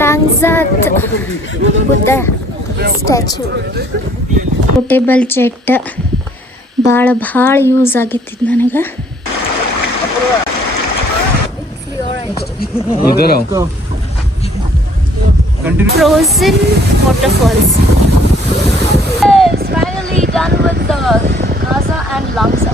ಲಾಂಗ್ಸಾತ್ Buddha statue portable jet ಭಾಳ use ಆಗೈತಿ ನನಗೆ. Frozen waterfalls. It's finally done with the Gaza and Langsa.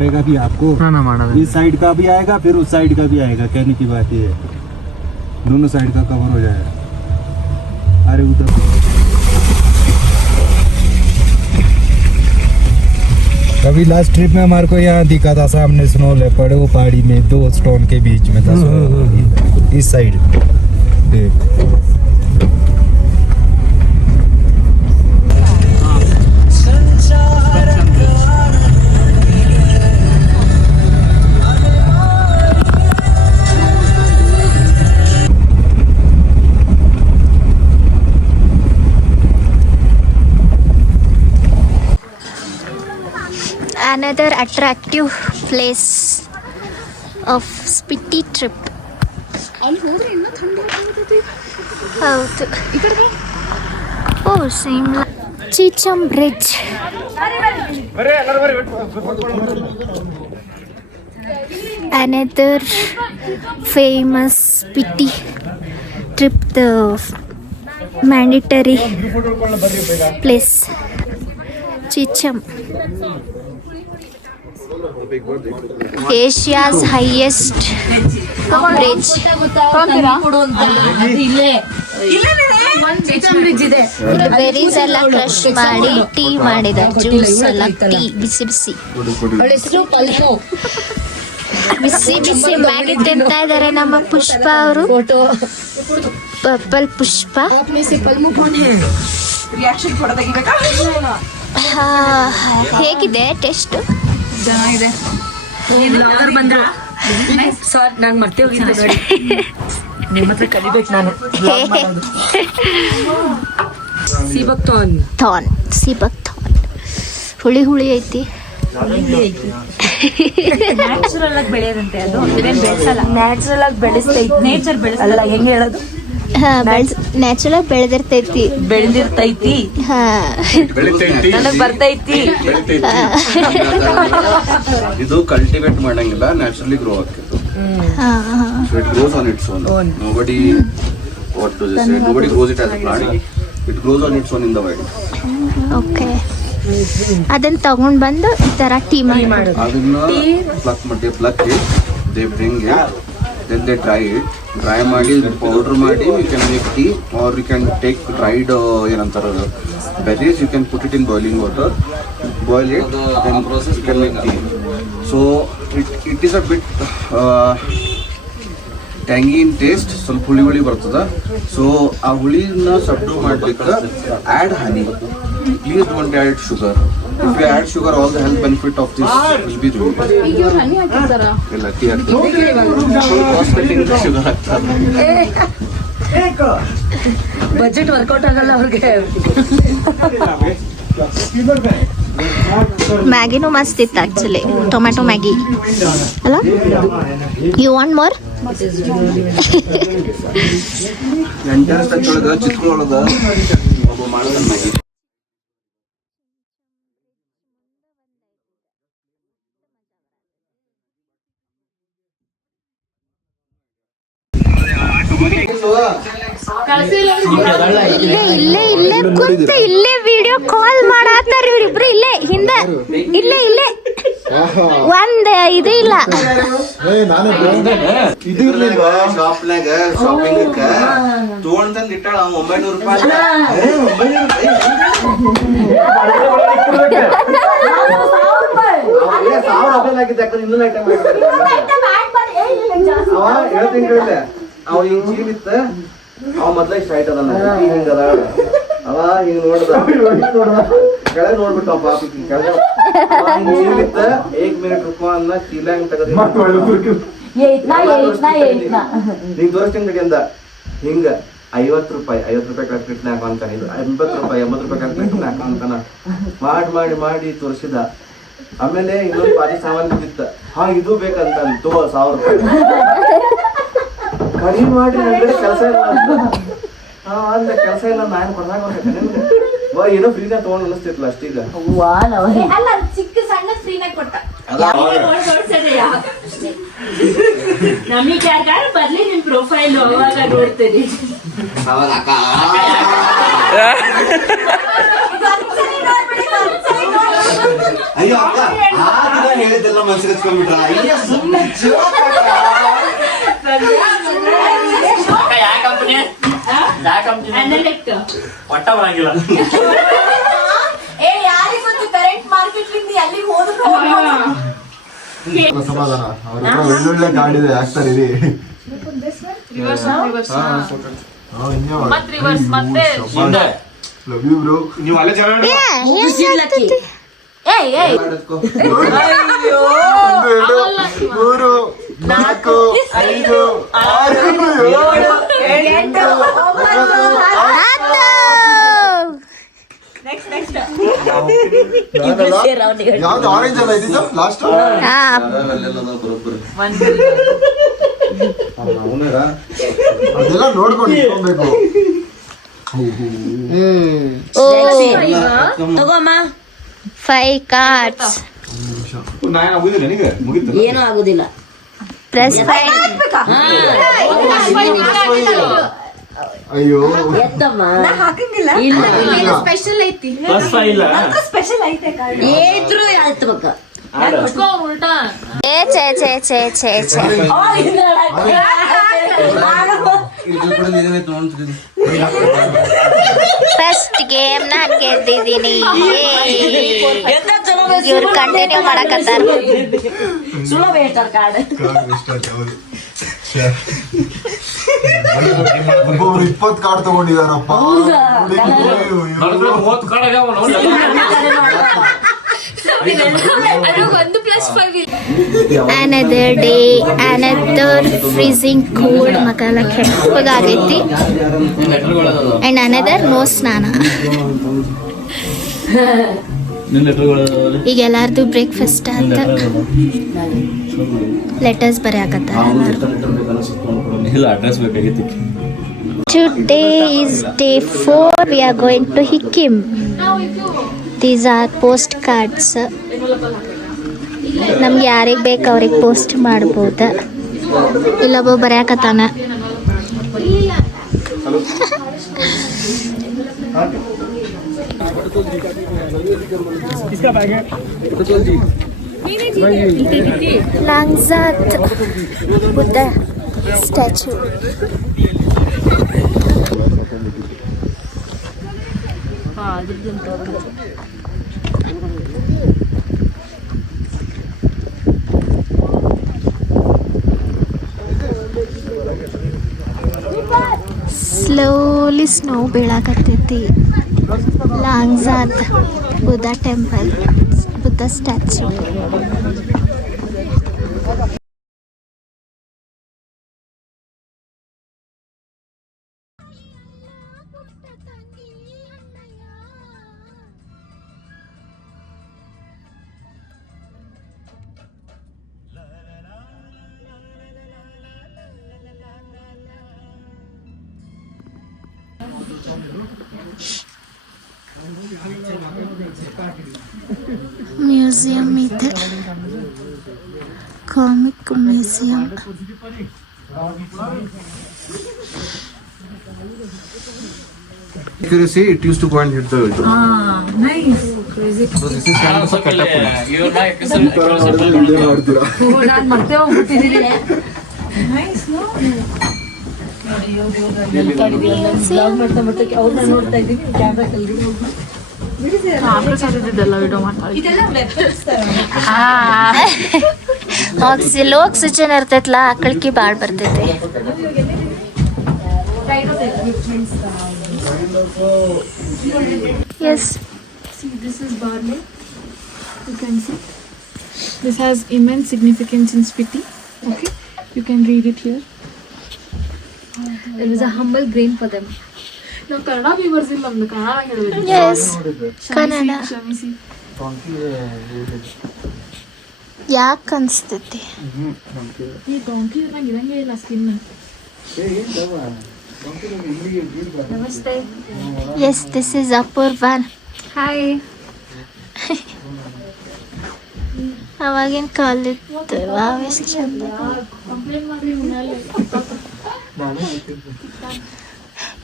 आएगा भी आपको इस साइड का भी आएगा फिर उस साइड का भी आएगा. कहने की बात ये है दोनों साइड का कवर हो जाएगा. अरे उधर कभी लास्ट ट्रिप में हमारे को यहाँ दिखा था सामने स्नो लेपर्ड, वो पहाड़ी में 2 स्टोन के बीच में था. इस side Another attractive place of Spiti trip. ಹೌದು. ಓ Shimla Chicham bridge. Another famous Spiti trip, the mandatory place Chicham. Asia's highest bridge. Berries ಎಲ್ಲ ಕ್ರಶ್ ಮಾಡಿ ಟೀ ಮಾಡಿದ ಜ್ಯೂಸ್ ಎಲ್ಲ ಟೀ ಬಿಸಿ ಬಿಸಿ ಬಿಸಿ ಬಿಸಿ ಮ್ಯಾಗಿ ತಿಂತಾ ಇದ್ದಾರೆ ನಮ್ಮ ಪುಷ್ಪ ಅವರು. ಪರ್ಪಲ್ ಪುಷ್ಪ. ಹೇಗಿದೆ ಟೇಸ್ಟ್? ಚೆನ್ನಾಗಿದೆ. ನಾನು ಮತ್ತೆ ಹೋಗಿದ್ದೆ ನೋಡಿ, ನಿಮ್ಮ ಹತ್ರ ಕಲಿಬೇಕು ನಾನು. ಸೀಬಕ್ಥಾನ್ ಹುಳಿ ಹುಳಿ ಐತಿ. ನ್ಯಾಚುರಲ್ ಆಗಿ ಬೆಳೆಯೋದಂತೆ ಅದು, ಬೆಳೆಸಲ್ಲ. ನ್ಯಾಚುರಲ್ ಆಗಿ ಬೆಳೆಸ್ತೈತಿ, ನೇಚರ್ ಬೆಳೆಸಲ್ಲ. ಹೆಂಗೆ ಹೇಳೋದು? ನ್ಯಾಚುರಲ್ ಬೆಳೆದಿರ್ತೈತಿ. ನನಗ್ ಬರ್ತೈತಿ. ಇದು ಕಲ್ಟಿವೇಟ್ ಮಾಡಂಗಿಲ್ಲ, ನ್ಯಾಚುರಲಿ ಗ್ರೋ ಆಗ್ತಿತ್ತು. It grows on its own. Nobody grows it as a plant. It grows on its own in the wild. Okay. ಅದನ್ನ ತಗೊಂಡ್ ಬಂದು ಈ ತರ ಟೀ ಮಾಡೋದು. ಅದನ್ನ pluck they bring it, then they dry it. Dry ಮಾಡಿ powder ಮಾಡಿ you can make tea, or you can take dried ಏನಂತಾರ berries, you can put it in boiling water, boil it, then you can make tea. So it is a bit tangy in taste, ಸ್ವಲ್ಪ ಹುಳಿ ಹುಳಿ ಬರ್ತದೆ. So ಆ ಹುಳಿನ ಸಬ್ಡು ಮಾಡ್ಲಿಕ್ಕೆ add honey. Please don't add sugar. If you add sugar, all the health benefit of this will be ruined. ಇಲ್ಲ tea ಹಾಕ್ತಾರೆ, sugar ಹಾಕ್ತಾರೆ. Budget work out ಆಗಲ್ಲ ಅವ್ರಿಗೆ. ಮ್ಯಾಗಿನೂ ಮಸ್ತ್ ಇತ್ತು ಆಕ್ಚುಲಿ, ಟೊಮ್ಯಾಟೊ ಮ್ಯಾಗಿ ಅಲ್ಲ. You want more? ಎಂಟರ್ ಒಳಗೆ ಚಿತ್ರೊಳಗೆ ಒಬ್ಬ ಮಾಡ್ತಾನೆ ಮ್ಯಾಗಿ. ಇಲ್ಲೇ ಕುಂತ ಇಲ್ಲೇ ವಿಡಿಯೋ ಕಾಲ್ ಮಾಡಾತಾರ ಇವ್ರಿಬ್ರು. ಇಲ್ಲೇ ಹಿಂದೆ ಇಲ್ಲೇ ಒಂದ್ ಇದು ಇಲ್ಲ. ಇದು ಇರ್ಲಿಲ್ವಾ ಶಾಪ್ನಾಗ? ಶಾಪಿಂಗ್ ತಗೊಂಡ್ ಇಟ್ಟಾಳ 900 ರೂಪಾಯಿ. ಅವ ಹಿಂಗ್ ಚೀಲಿತ್ತ, ಅವ ಮೊದ್ಲ ಇಷ್ಟ ಆಯ್ತದ ಹಿಂಗದ ಅವ ಹಿಂಗ್ ನೋಡ್ದ ಕೆಳಗೆ ನೋಡ್ಬಿಟ್ಟು ಪಾಪ ಕೆಳಗೆ 1 ಮಿನಿಟ್ ರುಕೋ ಅನ್ನ ಚೀಲ ಹಿಂಗ್ ತೆಗೆದು ಹಿಂಗ್ ತೋರಿಸ್ತೀನಿ ಕಡೆ ಅಂದ ಹಿಂಗ 50 ರೂಪಾಯಿ ಕ್ಯಾಲ್ಕುಲೇಟ್ ಹಾಕಂತಾನೆ, ಇದು 80 ರೂಪಾಯಿ 80 ರೂಪಾಯಿ ಕ್ಯಾಲ್ಕುಲೇಟ್ ಹಾಕಂತಾನ ಮಾಡಿ ತೋರಿಸಿದ. ಆಮೇಲೆ ಇನ್ನೊಂದು ಪಾತಿ ಸಾಮಾನು ಬಿದ್ದಿತ್ತ, ಹಾ ಇದು ಬೇಕಂತ ತಗೋ 1000 ರೂಪಾಯಿ ಕಡಿಮೆ ಮಾಡಿ ನನ್ಗಡೆ ಕೆಲಸ ಇಲ್ಲ ಅಂದ ಕೆಲಸ ಇಲ್ಲ ನಾನು ಕೊಡ್ದಾಗ ಏನೋ ಫ್ರೀನ ತಗೊಂಡ್ ಅನಿಸ್ತಿತ್ಲ ಅಷ್ಟೀಗ. ಚಿಕ್ಕ ಸಣ್ಣ ಫ್ರೀನಾಗ ಕೊಟ್ಟ ನಮಗ್ ಯಾರು ಬರ್ಲಿ ನಿಮ್ ಪ್ರೊಫೈಲ್ ಅವಾಗ ನೋಡ್ತೇನೆ. ಅಯ್ಯೋ ಅಕ್ಕ ಹೇಳಿದ್ದೆಲ್ಲ ಮನ್ಸಿಗೆ ಹಚ್ಕೊಂಡ್ಬಿಟ್ರ. ಅಯ್ಯ ಸುಮ್ಮನೆ ಸಮಾಧಾನ ಒಳ್ಳೊಳ್ಳೆ ಗಾಡಿ ಆಗ್ತಾರೆ ಇರಿ. Love you bro. ನೀವು ಅಲ್ಲೇ ಚೆನ್ನಾಗಿ 1 2 3 4 5 6 ಯಾವ್ದು ಆರೆಂಜ್ ಅಲ್ಲ ಇದ್ದಿದ್ದು ಲಾಸ್ಟ್ ಅದೆಲ್ಲ ನೋಡ್ಕೊಂಡು ಇಟ್ಕೊಬೇಕು. ತಗೋಮ್ಮ 5 cards. ಏನೂ ಆಗುದಿಲ್ಲ. Press 5. ಅಯ್ಯೋ ಎತ್ತಮ್ಮ ಹಾಕಂಗಿಲ್ಲ. ಸ್ಪೆಷಲ್ ಐತಿ. ಸ್ಪೆಷಲ್ ಐತೆ ಕಾರ್ಡ್. ಏದ್ರು ಎತ್ತಬೇಕ. ಉಲ್ಟಾ ಫಸ್ಟ್ ಗೇಮ್ ನಾನ್ ಗೆದ್ದಿದ್ದೀನಿ. ಇವ್ರು ಕಂಟಿನ್ಯೂ ಮಾಡಕತ್ತಾರ. ಸುಲಭ ಹೇಳ್ತಾರ ಕಾರ್ಡ್. ಒಬ್ಬೊಬ್ರು 20 card ತಗೊಂಡಿದಾರಪ್ಪ. Another day, another freezing cold. ಮಕ್ಕಳ ಕೆಂಪಗಾಗೈತಿ. And another no ಸ್ನಾನ. ಈಗ ಎಲ್ಲಾರ್ದು ಬ್ರೇಕ್ಫಾಸ್ಟ್ ಆತ. Letters ಬರೆಯಾಕತ್ತಾರ. Today is day 4. We are going to Sikkim. These are postcards. ನಮ್ಗೆ ಯಾರಿಗೆ ಬೇಕು ಅವ್ರಿಗೆ ಪೋಸ್ಟ್ ಮಾಡ್ಬೋದು. ಇಲ್ಲೊಬ್ಬ ಬರೆಯಾಕತ್ತಾನ. Langza Buddha statue. Slowly snow ಬೀಳಾಕತ್ತೈತಿ. Langza Buddha temple, Buddha statue. Museum ಇದೆ, comic museum. Accuracy, it used to go and hit the window. Nice. So this is kind of a catapult. ನಾನು ಮತ್ತೆ ಹೋಗ್ಬಿಟ್ಟಿದ್ದೀನಿ. Nice no. ಮಾಡ್ತಾ ಅವ್ರನ್ನ ನೋಡ್ತಾ ಇದ್ದೀವಿ ಕ್ಯಾಮ್ರಾ ಕಲ್ದಿದ್ದೀವಿ. ಆಕ್ಸಿಜನ್ ಇರ್ತೈತ್ಲ, ಆಕಳಿಕೆ ಬಾಳ್ ಬರ್ತೈತಿ. Yes See, this is barley. You can see. This has immense significance in Spiti. Okay, you can read it here. It was a humble grain for them. ನಾವು Kannada viewers ಇಲ್ಲ ನಮ್ದು ಕನ್ನಡ ಹೇಳಬೇಕು. ಎಸ್ ಕನ್ನಡ ಕ್ಷಮಿಸಿ. ಯಾಕೆ ಅನಿಸ್ತೈತಿ ಈ ಡಾಂಕಿ ನಂಗೆ ಇರಂಗೇ ಇಲ್ಲ ಸ್ಕಿನ್. ನಮಸ್ತೆ. ಎಸ್ ದಿಸ್ ಇಸ್ ಅಪೂರ್ವನ್ ಹಾಯ್. ಅವಾಗಿನ ಕಾಲಿತ್ತು ವಾವ್ ಎಷ್ಟು ಚಂದ. ಕಂಪ್ಲೇಂಟ್ ಮಾಡಿ ಮೇಲೆ.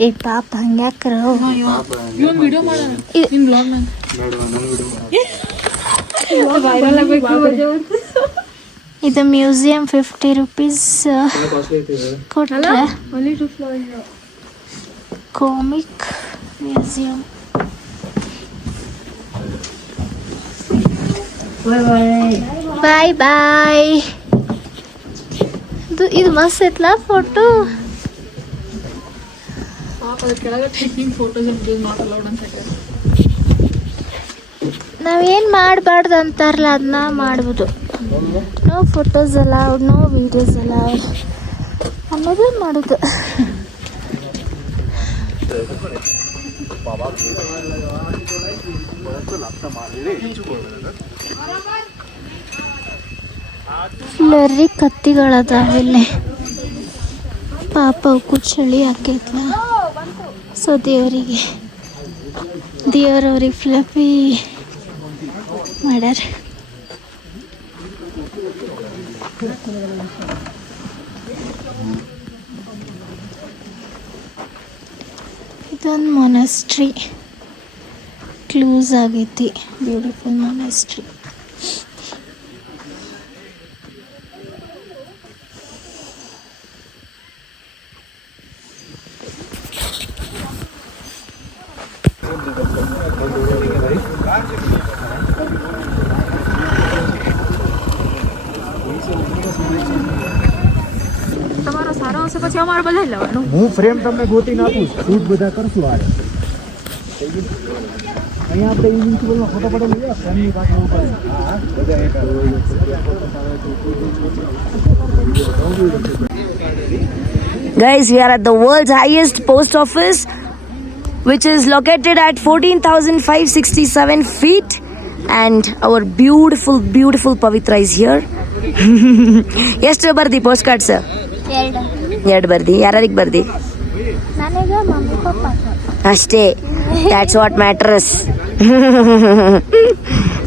ಈ ಪಾಪ ಹಂಗ್ಯಾಕ್ರು ಇವನ್ ವಿಡಿಯೋ ಮಾಡೋಣ ನಿನ್ ಬ್ಲಾಗ್ ನಾನು ವೈರಲ್ ಆಗಬೇಕು. ಇದು ಮ್ಯೂಸಿಯಂ 50 ರೂಪೀಸ್ ಕೊಟ್ರೆ only to floor. Comic museum. Bye bye. ಇದು ಮಸ್ತ್ ಐತ್ಲಾ ಫೋಟೋ. ಪಾಪ ಅದ್ರ ಕೆಳಗೆ taking photos and videos not allowed ಅಂತ ಹೇಳ್ತಾರೆ. ನಾವೇನು ಮಾಡಬಾರ್ದು ಅಂತಾರಲ್ಲ ಅದನ್ನ ಮಾಡ್ಬೋದು. No photos allowed, no videos allowed ಅನ್ನೋದು ಮಾಡೋದು. ಫ್ಲರಿ ಕತ್ತಿಗಳದಾವಿಲ್ಲಿ. ಪಾಪ ಅವಕ್ಕೂ ಚಳಿ ಆಕೈತ್ಲ. ಸೊ ದೇವರವ್ರಿಗೆ ಫ್ಲಫಿ ಮಾಡ್ಯಾರ. ಇದೊಂದು ಮೊನಸ್ಟ್ರಿ ಕ್ಲೋಸ್ ಆಗೈತಿ. ಬ್ಯೂಟಿಫುಲ್ ಮೊನಸ್ಟ್ರಿ. તમારો સારો હશે પછી અમારે બદલાઈ લેવાનું. હું ફ્રેમ તમને ગોતીને આપું. શૂટ બધા કરશું આરે. અહીંયા આપણે ઇન્વિન્સિબલનો ફોટો પડેલો છે ફ્રેમની પાસે ઉપર. હા બધા એક Guys, we are at the world's highest post office, which is located at 14,567 feet, and our beautiful Pavitra is here. ಎಷ್ಟು ಬರ್ದಿ ಪೋಸ್ಟ್ ಕಾರ್ಡ್ ಸರ್? ಎರಡು ಬರ್ದಿ. ಯಾರಿಗೆ ಬರ್ದಿ? ನನಗೆ ಮಮ್ಮಿ ಪಪ್ಪ ಅಷ್ಟೇ. That's what matters.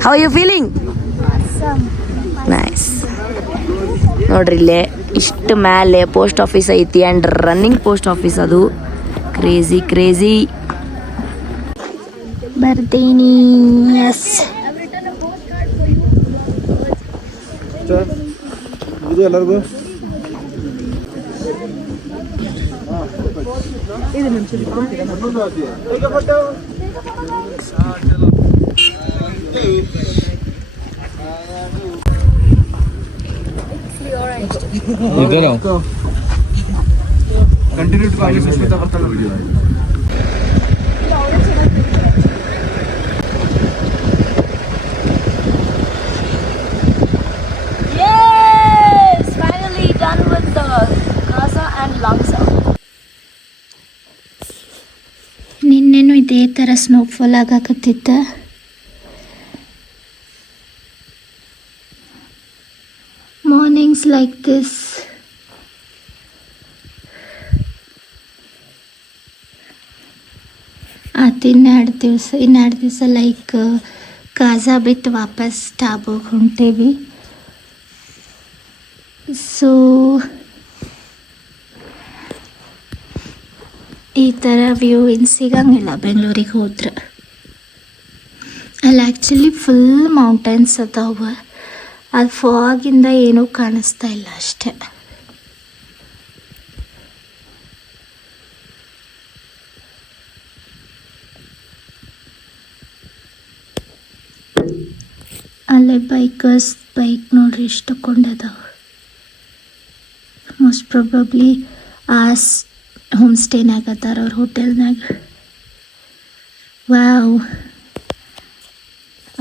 How you feeling? Nice. ನೋಡ್ರಿ ಇಲ್ಲೇ ಇಷ್ಟು ಮೇಲೆ ಪೋಸ್ಟ್ ಆಫೀಸ್ ಐತಿ ಆ್ಯಂಡ್ ರನ್ನಿಂಗ್ ಪೋಸ್ಟ್ ಆಫೀಸ್. ಅದು ಕ್ರೇಜಿ ಬರ್ತೀನಿ. ಎಸ್ ಇದು ಎಲ್ಲರಿಗೂ ಕಂಟಿನ್ಯೂ ಟು ಆಗಿ ಸುಸ್ಮಿತಾ ಬರ್ತಾಳೆ video. Yes, finally done with the Gaza and Lamsa. ನಿನ್ನೆನೂ ಇದೇ ಥರ ಸ್ನೋಫಾಲ್ ಆಗಾಕತ್ತಿತ್ತ. Mornings like this. ಇನ್ನೆರಡು ದಿವಸ ಲೈಕ್ ಕಾಜಾ ಬಿಟ್ಟು ವಾಪಸ್ ಟಾಬೋಗೆ ಹೊಂಟೇವಿ. ಸೊ ಈ ಥರ ವ್ಯೂ ಇನ್ನು ಸಿಗಂಗಿಲ್ಲ ಬೆಂಗಳೂರಿಗೆ ಹೋದ್ರೆ. ಅಲ್ಲಿ ಆ್ಯಕ್ಚುಲಿ ಫುಲ್ ಮೌಂಟೇನ್ಸ್ ಅದಾವ. ಅದು ಫಾಗಿಂದ ಏನೂ ಕಾಣಿಸ್ತಾ ಇಲ್ಲ ಅಷ್ಟೆ. ಅಲ್ಲೇ ಬೈಕ್ ನೋಡ್ರಿ ಎಷ್ಟು ಕೊಂಡದಾವ. ಮೋಸ್ಟ್ ಪ್ರೊಬಬ್ಲಿ ಹೋಮ್ ಸ್ಟೇನಾಗ ಅದಾರ ಅವ್ರ ಹೋಟೆಲ್ನಾಗ. ವಾವ್,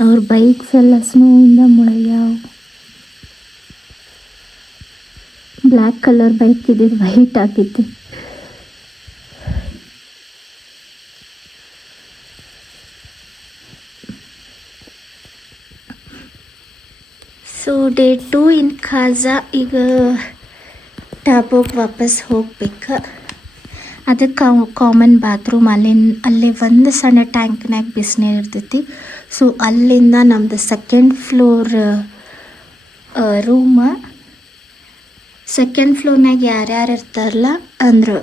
ಅವ್ರ ಬೈಕ್ಸ್ ಎಲ್ಲ ಸ್ನೋಯಿಂದ ಮುಳುಗ್ಯಾವ. ಬ್ಲ್ಯಾಕ್ ಕಲರ್ ಬೈಕ್ ಇದೆ, ವೈಟ್ ಆಗಿತ್ತು. ಸೊ ಡೇ 2 ಇನ್ ಖಾಜಾ. ಈಗ ಟಾಬೋಗೆ ವಾಪಸ್ ಹೋಗ್ಬೇಕು. ಅದಕ್ಕೆ ಕಾಮನ್ ಬಾತ್ರೂಮ್ ಅಲ್ಲೇ ಒಂದು ಸಣ್ಣ ಟ್ಯಾಂಕ್ನಾಗ ಬಿಸಿನೀರು ಇರ್ತೈತಿ. ಸೊ ಅಲ್ಲಿಂದ ನಮ್ಮದು ಸೆಕೆಂಡ್ ಫ್ಲೋರ್ ರೂಮ. ಸೆಕೆಂಡ್ ಫ್ಲೋರ್ನಾಗ ಯಾರ್ಯಾರು ಇರ್ತಾರಲ್ಲ ಅಂದ್ರೆ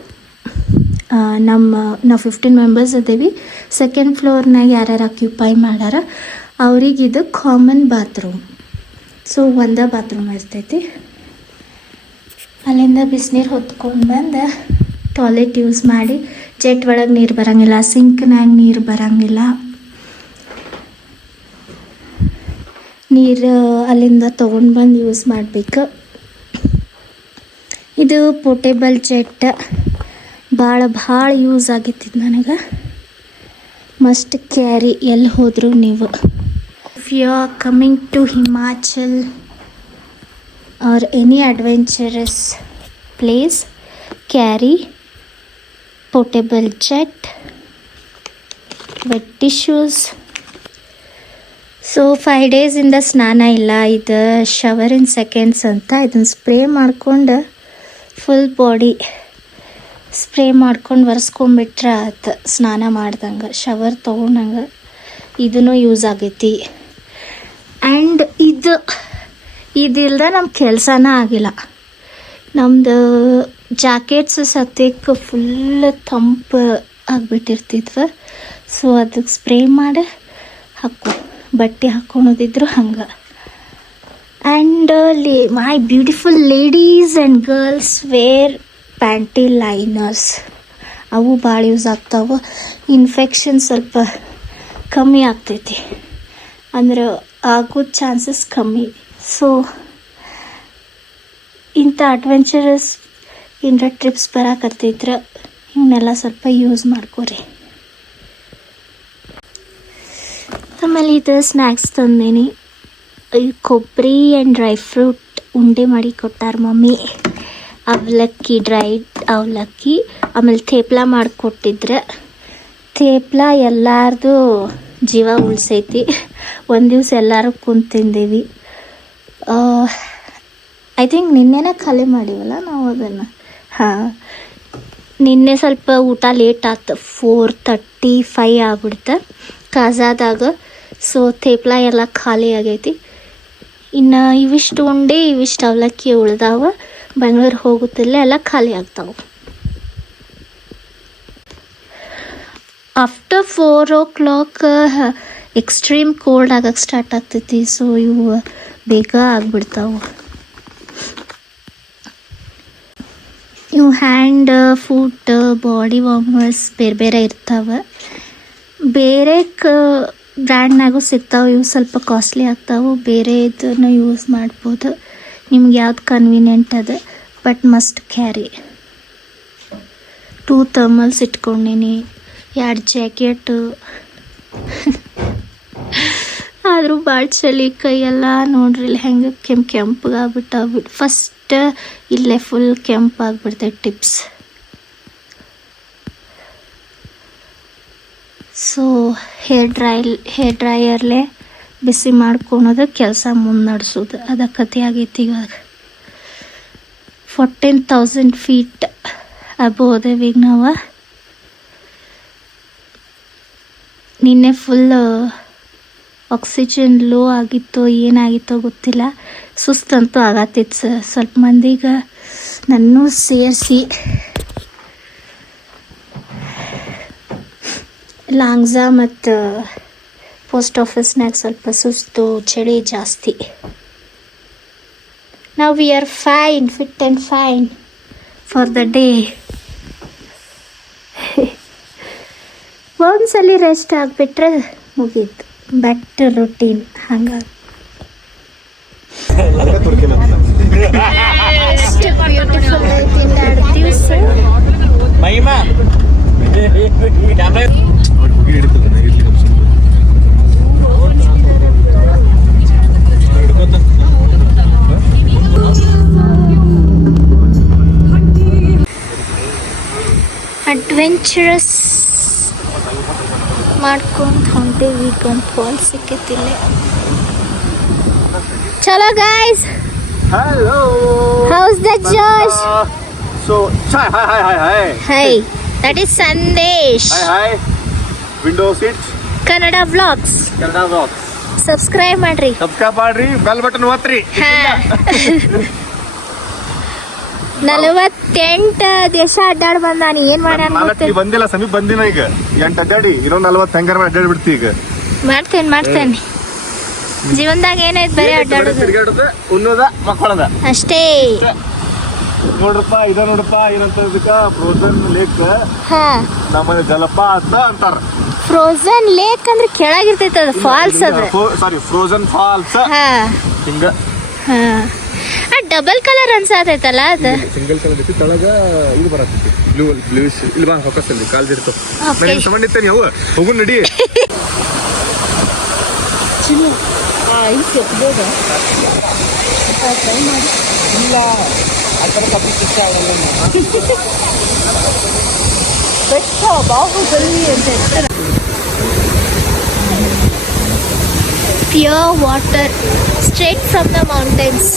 ನಾವು 15 ಮೆಂಬರ್ಸ್ ಅದೇವಿ. ಸೆಕೆಂಡ್ ಫ್ಲೋರ್ನಾಗ ಯಾರ್ಯಾರು ಆಕ್ಯುಪೈ ಮಾಡ್ಯಾರ ಅವ್ರಿಗೆ ಇದು ಕಾಮನ್ ಬಾತ್ರೂಮ್. ಸೊ ಒಂದೇ ಬಾತ್ರೂಮ್ ಇರ್ತೈತಿ. ಅಲ್ಲಿಂದ ಬಿಸಿನೀರು ಹೊತ್ಕೊಂಡು ಬಂದು ಟಾಯ್ಲೆಟ್ ಯೂಸ್ ಮಾಡಿ. ಜೆಟ್ ಒಳಗೆ ನೀರು ಬರೋಂಗಿಲ್ಲ, ಸಿಂಕ್ನಾಗ ನೀರು ಬರೋಂಗಿಲ್ಲ. ನೀರು ಅಲ್ಲಿಂದ ತೊಗೊಂಡು ಬಂದು ಯೂಸ್ ಮಾಡಬೇಕು. ಇದು ಪೋರ್ಟೇಬಲ್ ಜೆಟ್ ಭಾಳ ಯೂಸ್ ಆಗೈತಿದ್ದು ನನಗೆ. ಮಸ್ಟ್ ಕ್ಯಾರಿ ಎಲ್ಲಿ ಹೋದರೂ ನೀವು. If you are coming to Himachal or any adventurous place, carry portable jet, wet tissues. So 5 days ಇಂದ ಸ್ನಾನ ಇಲ್ಲ. ಇದು ಶವರ್ ಇನ್ ಸೆಕೆಂಡ್ಸ್ ಅಂತ. ಇದನ್ನು ಸ್ಪ್ರೇ ಮಾಡ್ಕೊಂಡು ಫುಲ್ ಬಾಡಿ ಸ್ಪ್ರೇ ಮಾಡ್ಕೊಂಡು ಒರೆಸ್ಕೊಂಬಿಟ್ರೆ ಆಯ್ತು, ಸ್ನಾನ ಮಾಡ್ದಂಗೆ, ಶವರ್ ತೊಗೊಂಡಂಗೆ. ಇದೂ ಯೂಸ್ ಆಗೈತಿ. ಆ್ಯಂಡ್ ಇದಿಲ್ಲದೆ ನಮ್ಮ ಕೆಲಸನೇ ಆಗಿಲ್ಲ. ನಮ್ಮದು ಜಾಕೆಟ್ಸ್ ಸದ್ಯಕ್ಕೆ ಫುಲ್ ತಂಪು ಆಗಿಬಿಟ್ಟಿರ್ತಿದ್ವು. ಸೊ ಅದಕ್ಕೆ ಸ್ಪ್ರೇ ಮಾಡಿ ಬಟ್ಟೆ ಹಾಕ್ಕೊಳೋದಿದ್ರು ಹಂಗೆ. And my beautiful ladies and girls wear panty liners. ಅವು ಭಾಳ ಯೂಸ್ ಆಗ್ತಾವೆ. ಇನ್ಫೆಕ್ಷನ್ ಸ್ವಲ್ಪ ಕಮ್ಮಿ ಆಗ್ತೈತಿ, ಅಂದ್ರೆ ಆಗೋ ಚಾನ್ಸಸ್ ಕಮ್ಮಿ. ಸೊ ಇಂಥ ಅಡ್ವೆಂಚರಸ್ ಏನರ ಟ್ರಿಪ್ಸ್ ಬರಾಕತ್ತಿದ್ರೆ ಇವನ್ನೆಲ್ಲ ಸ್ವಲ್ಪ ಯೂಸ್ ಮಾಡ್ಕೊರಿ. ಆಮೇಲೆ ಇದು ಸ್ನ್ಯಾಕ್ಸ್ ತಂದೀನಿ. ಕೊಬ್ಬರಿ ಆ್ಯಂಡ್ ಡ್ರೈ ಫ್ರೂಟ್ ಉಂಡೆ ಮಾಡಿ ಕೊಟ್ಟಾರ ಮಮ್ಮಿ. ಅವಲಕ್ಕಿ, ಡ್ರೈಡ್ ಅವಲಕ್ಕಿ. ಆಮೇಲೆ ಥೇಪ್ಲ ಮಾಡಿಕೊಟ್ಟಿದ್ರೆ. ಥೇಪ್ಲ ಎಲ್ಲಾರ್ದು ಜೀವ ಉಳಿಸೈತಿ. ಒಂದು ದಿವ್ಸ ಎಲ್ಲರೂ ಕುಂತು ತಿಂದೀವಿ. ಐ ಥಿಂಕ್ ನಿನ್ನೆನೇ ಖಾಲಿ ಮಾಡಿವಲ್ಲ ನಾವು ಅದನ್ನು. ಹಾಂ, ನಿನ್ನೆ ಸ್ವಲ್ಪ ಊಟ ಲೇಟ್ ಆಯ್ತು. 4:35 ಆಗ್ಬಿಡ್ತು ಕಾಜಾದಾಗ. ಸೊ ಥೇಪ್ಲ ಎಲ್ಲ ಖಾಲಿ ಆಗೈತಿ. ಇನ್ನು ಇವಿಷ್ಟು ಉಂಡೆ, ಇವಿಷ್ಟು ಅವಲಕ್ಕಿ ಉಳ್ದಾವ. ಬೆಂಗಳೂರು ಹೋಗುತ್ತಿಲ್ಲ, ಎಲ್ಲ ಖಾಲಿ ಆಗ್ತಾವೆ. ಆಫ್ಟರ್ 4 o'clock ಎಕ್ಸ್ಟ್ರೀಮ್ ಕೋಲ್ಡ್ ಆಗಕ್ಕೆ ಸ್ಟಾರ್ಟ್ ಆಗ್ತೈತಿ. ಸೊ ಇವು ಬೇಗ ಆಗ್ಬಿಡ್ತಾವೆ. ಇವು ಹ್ಯಾಂಡ್, ಫುಟ್, ಬಾಡಿ ವಾರ್ಮರ್ಸ್ ಬೇರೆ ಬೇರೆ ಇರ್ತಾವೆ. ಬೇರೆ ಬ್ರ್ಯಾಂಡ್ನಾಗೂ ಸಿಗ್ತಾವೆ. ಇವು ಸ್ವಲ್ಪ ಕಾಸ್ಟ್ಲಿ ಆಗ್ತಾವೆ. ಬೇರೆ ಇದನ್ನು ಯೂಸ್ ಮಾಡ್ಬೋದು, ನಿಮ್ಗೆ ಯಾವ್ದು ಕನ್ವೀನಿಯೆಂಟ್ ಅದ. But must carry. 2 thermals ಇಟ್ಕೊಂಡೀನಿ, 2 jacket. ಆದರೂ ಭಾಳ ಚಳಿ, ಕೈಯೆಲ್ಲ ನೋಡ್ರಿ ಇಲ್ಲಿ ಹೆಂಗೆ ಕೆಂಪಗಾಗ್ಬಿಟ್ಟು ಫಸ್ಟ್ ಇಲ್ಲೇ ಫುಲ್ ಕೆಂಪಾಗ್ಬಿಡ್ತೈತೆ ಟಿಪ್ಸ್. ಸೊ ಹೇರ್ ಡ್ರೈಯರ್ಲೆ ಬಿಸಿ ಮಾಡ್ಕೊಳೋದು, ಕೆಲಸ ಮುನ್ನಡೆಸೋದು, ಅದ ಕತೆ ಆಗೈತಿ. ಇವಾಗ 14,000 feet ಅಬೋವ್ ಅದೇವಿ ಈಗ ನಾವು. ನಿನ್ನೆ ಫುಲ್ ಆಕ್ಸಿಜನ್ ಲೋ ಆಗಿತ್ತೋ ಏನಾಗಿತ್ತೋ ಗೊತ್ತಿಲ್ಲ. ಸುಸ್ತಂತೂ ಆಗತ್ತಿತ್ತು ಸ್ವಲ್ಪ ಮಂದಿಗೆ, ನನ್ನೂ ಸೇರಿಸಿ. ಲಾಂಗ್ಜಾ ಮತ್ತು ಪೋಸ್ಟ್ ಆಫೀಸ್ನಾಗ ಸ್ವಲ್ಪ ಸುಸ್ತು, ಚಳಿ ಜಾಸ್ತಿ. ನಾವು we are fine, fit and fine for the day. ಒಂದ್ಸಲಿ ರೆಸ್ಟ್ ಆಗಿಬಿಟ್ರೆ ಮುಗೀತು, ಬ್ಯಾಕ್ ಟು ರುಟೀನ್. ಹಂಗಾಗಿ ಎಷ್ಟು ಬ್ಯೂಟಿಫುಲ್ ಐತಿ 2 ದಿವಸ. ಅಡ್ವೆಂಚರಸ್ ಮಾಡ್ಕೊಂಡು ಹೊಂಟೇವಿ. ಈಗ ಒಂದು ಫಾಲ್ ಸಿಕ್ಕೈತಿಲ್ಲ. ಚಲೋ guys. Hello. How's that, Josh? So, hi. Hey, that is Sandesh. Hi. Window seat. Kannada vlogs Kannada Vlogs. Subscribe ಮಾಡ್ರಿ. ಸಬ್ಸ್ಕ್ರೈಬ್ ಮಾಡ್ರಿ, ಬೆಲ್ ಬಟನ್ ಒತ್ತಿರಿ. ಹಾ 48 ದೇಶ ಅಡ್ಡಾಡ್ ಬಂದಾನಿ. ಏನ್ ಮಾಡ್ಯಾನ ಗೊತ್ತೇ? ಬಂದಿಲ್ಲ, ಸಮೀಪ ಬಂದಿನ ಈಗ 8 ಅಡ್ಡಾಡಿ ಇರೋ 40 ಹೆಂಗಾರ ಅಡ್ಡಾಡಿ ಬಿಡ್ತಿ ಈಗ. ಮಾಡ್ತೇನೆ. ಜೀವನದಾಗ ಏನೈತ್ ಬರೀ ಅಡ್ಡಾಡೋದು ತಿರ್ಗಾಡೋದು, ಉಣ್ಣೋದ, ಮಕ್ಕಳದ ಅಷ್ಟೇ. ನೋಡ್ರಪ್ಪ ಏನಂತ ಇದಕ್ಕ ಫ್ರೋಜನ್ ಲೇಕ್. ಹಾ ನಮ್ಮನೆ ಜಲಪಾತ ಅಂತಾರ. ಫ್ರೋಜನ್ ಲೇಕ್ ಅಂದ್ರೆ ಕೆಳಗಿರ್ತೈತೆ ಅದು, ಫಾಲ್ಸ್ ಅದು. ಸಾರಿ, ಫ್ರೋಜನ್ ಫಾಲ್ಸ್. ಹಾ ಹಿಂಗ ಹಾ ಡಬಲ್ ಕಲರ್ ಅನ್ಸಾತೈತಲ್ಲ ಅದು. ಸಿಂಗಲ್ ಕಲರ್ ಐತಿ, ತಳಗ ಇದು ಬರತೈತಿ ಬ್ಲೂಶ್. ಇಲ್ಲಿ ಬಾ, ಫೋಕಸ್ ಅಲ್ಲಿ ಕಾಲ್ ಇರ್ತಾವ. Okay. ನಾನು ಸಂಬಂಧ ಇತ್ತೇನೆ ಅವು ಹೋಗು ನಡಿ. Pure water straight from the mountains.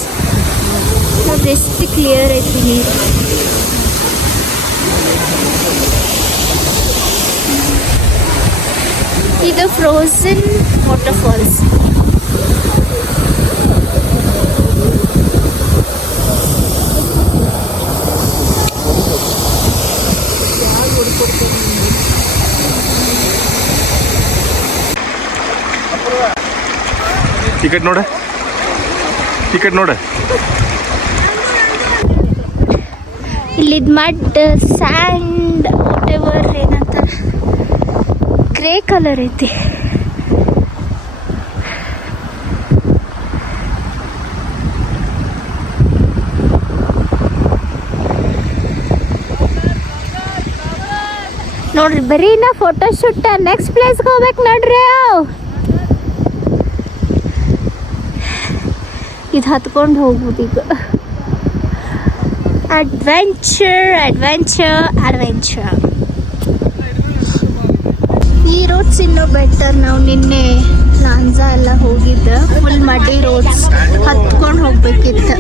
ಎಷ್ಟು ಕ್ಲಿಯರ್ ಐತಿ ನೀರು. ಇದು ಫ್ರೋಜನ್ ವಾಟರ್ ಫಾಲ್ಸ್. ಟಿಕೆಟ್ ನೋಡ. ಇಲ್ಲಿದ್ ಮಡ್, ಸ್ಯಾಂಡ್, ವಾಟೆವರ್ ಏನಂತಾರ, ಗ್ರೇ ಕಲರ್ ಐತಿ. ನೋಡ್ರಿ ಬರೀ ನಾ ಫೋಟೋ ಶೂಟ್. ನೆಕ್ಸ್ಟ್ ಪ್ಲೇಸ್ಗೆ ಹೋಗ್ಬೇಕು ನೋಡ್ರಿ. ಇದು ಹತ್ಕೊಂಡು ಹೋಗ್ಬೋದು ಈಗ. ಅಡ್ವೆಂಚರ್. ಈ ರೋಡ್ಸ್ ಇನ್ನೂ ಬೆಟರ್. ನಾವು ನಿನ್ನೆ ಲಾಂಜಾ ಎಲ್ಲ ಹೋಗಿದ್ದ, ಫುಲ್ ಮಡಿ ರೋಡ್ಸ್ ಹತ್ಕೊಂಡು ಹೋಗ್ಬೇಕಿತ್ತು.